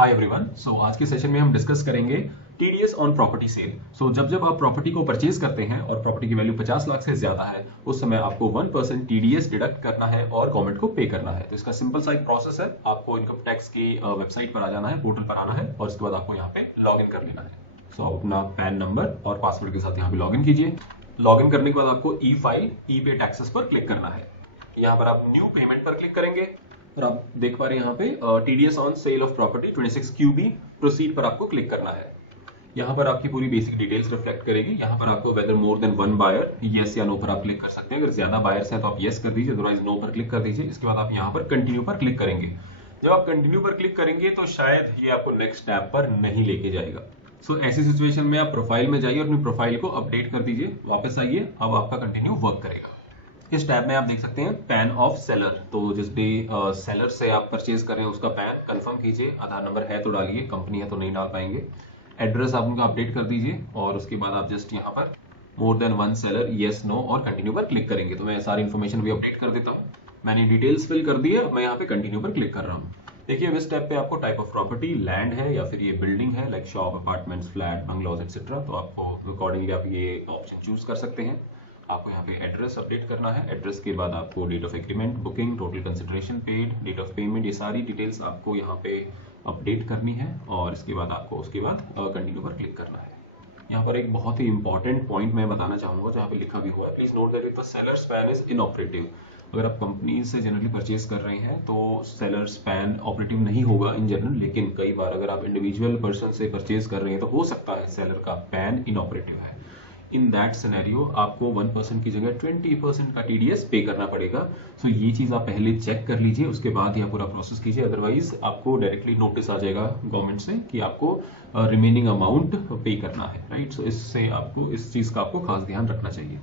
Hi everyone. आज के session में हम डिस्कस करेंगे टीडीएस ऑन प्रॉपर्टी सेल। जब आप प्रॉपर्टी को परचेज करते हैं और प्रॉपर्टी की वैल्यू 50 लाख से ज्यादा है, उस समय आपको 1% टीडीएस डिडक्ट करना है और गवर्नमेंट को पे करना है। तो इसका सिंपल सा एक प्रोसेस है। आपको इनकम टैक्स की वेबसाइट पर आ जाना है, पोर्टल पर आना है और इसके बाद आपको यहाँ पे लॉग इन कर लेना है। आप अपना पैन नंबर और पासवर्ड के साथ यहाँ पे लॉग इन कीजिए। लॉग इन करने के बाद आपको ई फाइल ई पे टैक्सेस पर क्लिक करना है। यहाँ पर आप न्यू पेमेंट पर क्लिक करेंगे और आप देख पा रहे हैं यहाँ पे TDS on sale of property 26 QB proceed पर आपको क्लिक करना है। यहाँ पर आपकी पूरी बेसिक डिटेल्स रिफ्लेक्ट करेगी। यहाँ पर आपको whether more than one buyer yes या नो पर आप क्लिक कर सकते हैं। अगर ज्यादा बायर्स हैं तो आप यस कर दीजिए, अदरवाइज नो पर क्लिक कर दीजिए। इसके बाद आप यहाँ पर कंटिन्यू पर क्लिक करेंगे। जब आप कंटिन्यू पर क्लिक करेंगे तो शायद ये आपको नेक्स्ट स्टेप पर नहीं लेके जाएगा। ऐसी सिचुएशन में आप प्रोफाइल में जाइए और अपनी प्रोफाइल को अपडेट कर दीजिए, वापस आइए। अब आपका कंटिन्यू वर्क करेगा। इस टैब में आप देख सकते हैं पैन ऑफ सेलर। तो जिस भी सेलर से आप परचेज कर रहे हैं उसका पैन कंफर्म कीजिए। आधार नंबर है तो डालिए, कंपनी है तो नहीं डाल पाएंगे। एड्रेस आप उनका अपडेट कर दीजिए और उसके बाद आप जस्ट यहाँ पर more than one seller yes no और कंटिन्यू पर क्लिक करेंगे। तो मैं सारी इन्फॉर्मेशन भी अपडेट कर देता हूँ। मैंने डिटेल्स फिल कर दी है। अब मैं यहाँ पे कंटिन्यू पर क्लिक कर रहा हूँ। देखिए अब इस स्टेप पे आपको टाइप ऑफ प्रॉपर्टी लैंड है या फिर ये बिल्डिंग है, like shop, apartments, flat, bungalows etcetera. तो आपको अकॉर्डिंगली आप ये ऑप्शन चूज कर सकते हैं। आपको यहाँ पे एड्रेस अपडेट करना है। एड्रेस के बाद आपको date of agreement, booking, total consideration paid, date of payment, ये सारी डिटेल्स आपको यहाँ पे अपडेट करनी है और इसके बाद आपको उसके बाद कंटिन्यू पर क्लिक करना है। यहाँ पर एक बहुत ही इंपॉर्टेंट पॉइंट मैं बताना चाहूंगा जहाँ पे लिखा भी हुआ है, please note that the sellers pan is inoperative. अगर आप कंपनी से जनरली परचेज कर रहे हैं तो सेलर्स पैन ऑपरेटिव नहीं होगा इन जनरल, लेकिन कई बार अगर आप इंडिविजुअल पर्सन से परचेज कर रहे हैं तो हो सकता है सेलर का पैन इनऑपरेटिव है। इन दैट सिनेरियो आपको 1% की जगह 20% का टीडीएस पे करना पड़ेगा। ये चीज आप पहले चेक कर लीजिए, उसके बाद यह पूरा प्रोसेस कीजिए। अदरवाइज आपको डायरेक्टली नोटिस आ जाएगा गवर्नमेंट से कि आपको रिमेनिंग अमाउंट पे करना है, राइट। इससे आपको इस चीज का आपको खास ध्यान रखना चाहिए।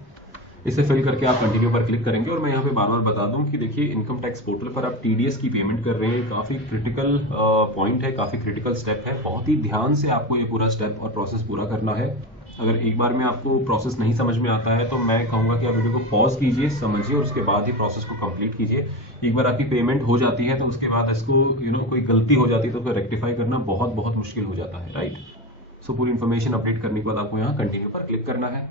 इसे फिल करके आप कंटिन्यू पर क्लिक करेंगे। और मैं यहाँ पे बार बार बता दूं कि देखिए इनकम टैक्स पोर्टल पर आप टीडीएस की पेमेंट कर रहे हैं, काफी क्रिटिकल पॉइंट है, काफी क्रिटिकल स्टेप है। बहुत ही ध्यान से आपको ये पूरा स्टेप और प्रोसेस पूरा करना है। अगर एक बार में आपको प्रोसेस नहीं समझ में आता है तो मैं कहूंगा कि आप वीडियो को पॉज कीजिए, समझिए और उसके बाद ही प्रोसेस को कंप्लीट कीजिए। एक बार आपकी पेमेंट हो जाती है तो उसके बाद इसको कोई गलती हो जाती है तो उसको रेक्टिफाई करना बहुत बहुत मुश्किल हो जाता है, राइट। पूरी इन्फॉर्मेशन अपडेट करने के बाद आपको यहाँ कंटिन्यू पर क्लिक करना है।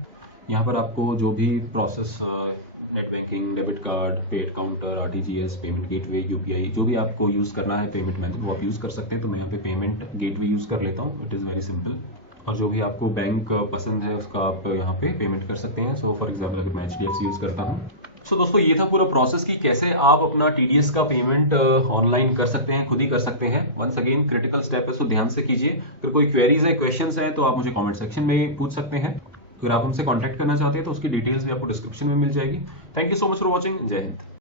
यहाँ पर आपको जो भी process net banking, debit card, paid counter, RTGS, payment gateway, UPI, जो भी आपको यूज करना है पेमेंट मेथड वो आप यूज कर सकते हैं। तो मैं यहाँ पे पेमेंट गेटवे यूज कर लेता हूँ। It is very simple. और जो भी आपको बैंक पसंद है उसका आप यहाँ पे पेमेंट कर सकते हैं। फॉर एग्जाम्पल अगर मैं एचडीएफसी यूज करता हूँ। दोस्तों ये था पूरा प्रोसेस कि कैसे आप अपना टीडीएस का पेमेंट ऑनलाइन कर सकते हैं, खुद ही कर सकते हैं। वंस अगेन क्रिटिकल स्टेप है, सो ध्यान से कीजिए। अगर कोई क्वेरीज है, क्वेश्चंस है तो आप मुझे कमेंट सेक्शन में पूछ सकते हैं। अगर आप हमसे कांटेक्ट करना चाहते हैं तो उसकी डिटेल्स भी आपको डिस्क्रिप्शन में मिल जाएगी। Thank you so much for watching. जय हिंद।